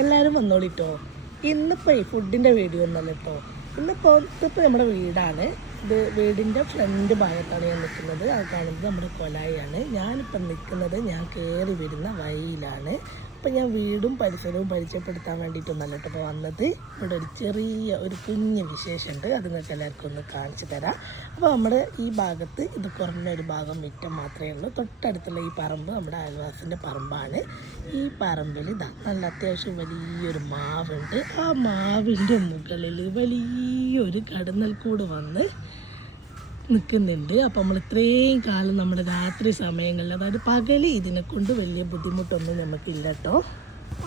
എല്ലാവരും വന്നോളിട്ടോ. ഇന്നിപ്പോൾ ഫുഡിൻ്റെ വീഡിയോ ഒന്നല്ല കേട്ടോ. ഇതിപ്പോൾ നമ്മുടെ വീടാണ്. ഇത് വീടിൻ്റെ ഫ്രണ്ട് ഭാഗത്താണ് ഞാൻ നിൽക്കുന്നത്. അത് കാണുന്നത് നമ്മുടെ കൊലായിയാണ്. ഞാനിപ്പം നിൽക്കുന്നത് ഞാൻ കയറി വരുന്ന വഴിയിലാണ്. അപ്പം ഞാൻ വീടും പരിസരവും പരിചയപ്പെടുത്താൻ വേണ്ടിയിട്ടൊന്നല്ല കേട്ടോ ഇപ്പോൾ വന്നത്. ഇവിടെ ഒരു ചെറിയ ഒരു കുഞ്ഞ് വിശേഷമുണ്ട്. അത് നിങ്ങൾക്ക് എല്ലാവർക്കും ഒന്ന് കാണിച്ചു തരാം. അപ്പോൾ നമ്മുടെ ഈ ഭാഗത്ത് ഇത് കുറഞ്ഞൊരു ഭാഗം മുറ്റം മാത്രമേ ഉള്ളൂ. തൊട്ടടുത്തുള്ള ഈ പറമ്പ് നമ്മുടെ അയൽവാസിൻ്റെ പറമ്പാണ്. ഈ പറമ്പിൽ ഇതാ നല്ല അത്യാവശ്യം വലിയൊരു മാവുണ്ട്. ആ മാവിൻ്റെ മുകളിൽ വലിയൊരു കടന്നൽക്കൂട് വന്ന് നിൽക്കുന്നുണ്ട്. അപ്പോൾ നമ്മൾ ഇത്രയും കാലം നമ്മുടെ രാത്രി സമയങ്ങളിൽ, അതായത് പകൽ ഇതിനെ കൊണ്ട് വലിയ ബുദ്ധിമുട്ടൊന്നും നമുക്കില്ല കേട്ടോ.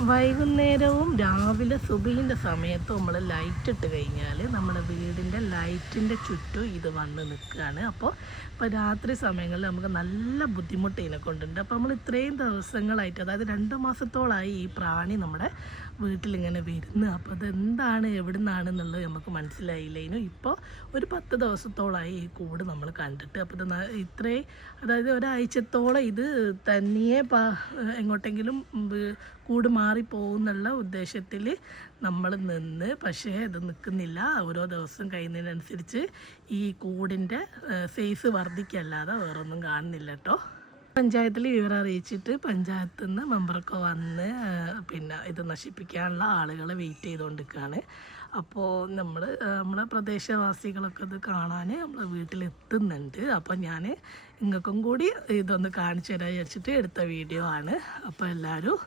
വൈകുന്നേരവും രാവിലെ സുബഹിൻ്റെ സമയത്ത് നമ്മൾ ലൈറ്റ് ഇട്ട് കഴിഞ്ഞാൽ നമ്മുടെ വീടിൻ്റെ ലൈറ്റിൻ്റെ ചുറ്റും ഇത് വന്ന് നിൽക്കുകയാണ്. അപ്പോൾ രാത്രി സമയങ്ങളിൽ നമുക്ക് നല്ല ബുദ്ധിമുട്ട് ഇതിനെ കൊണ്ടുണ്ട്. അപ്പോൾ നമ്മൾ ഇത്രയും ദിവസങ്ങളായിട്ട്, അതായത് 2 മാസത്തോളമായി ഈ പ്രാണി നമ്മുടെ വീട്ടിലിങ്ങനെ വരുന്നത്. അപ്പോൾ അതെന്താണ് എവിടെ നിന്നാണെന്നുള്ളത് നമുക്ക് മനസ്സിലായില്ല. ഇപ്പോൾ ഒരു 10 ദിവസത്തോളമായി ഈ കൂട് നമ്മൾ കണ്ടിട്ട്. അപ്പോൾ ഇത് ഇത്രയും, അതായത് ഒരാഴ്ചത്തോളം ഇത് തനിയെ എങ്ങോട്ടെങ്കിലും കൂട് മാറിപ്പോകുന്നുള്ള ഉദ്ദേശത്തിൽ നമ്മൾ നിന്ന്, പക്ഷേ ഇത് നിൽക്കുന്നില്ല. ഓരോ ദിവസം കഴിയുന്നതിനനുസരിച്ച് ഈ കൂടിൻ്റെ സൈസ് വർദ്ധിക്കല്ലാതെ വേറൊന്നും കാണുന്നില്ല കേട്ടോ. പഞ്ചായത്തിൽ വിവരം അറിയിച്ചിട്ട് പഞ്ചായത്തിൽ നിന്ന് മെമ്പറൊക്കെ വന്ന് പിന്നെ ഇത് നശിപ്പിക്കാനുള്ള ആളുകളെ വെയിറ്റ് ചെയ്തുകൊണ്ടിരിക്കുകയാണ്. അപ്പോൾ നമ്മളെ പ്രദേശവാസികളൊക്കെ ഇത് കാണാൻ നമ്മളെ വീട്ടിലെത്തുന്നുണ്ട്. അപ്പോൾ ഞാൻ നിങ്ങൾക്കും കൂടി ഇതൊന്ന് കാണിച്ചു തരാൻ വിചാരിച്ചിട്ട് എടുത്ത വീഡിയോ ആണ്. അപ്പോൾ എല്ലാവരും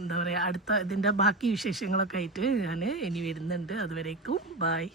എന്താ പറയുക, അടുത്ത ഇതിൻ്റെ ബാക്കി വിശേഷങ്ങളൊക്കെ ആയിട്ട് ഞാൻ ഇനി വരുന്നുണ്ട്. അതുവരേക്കും ബായ്.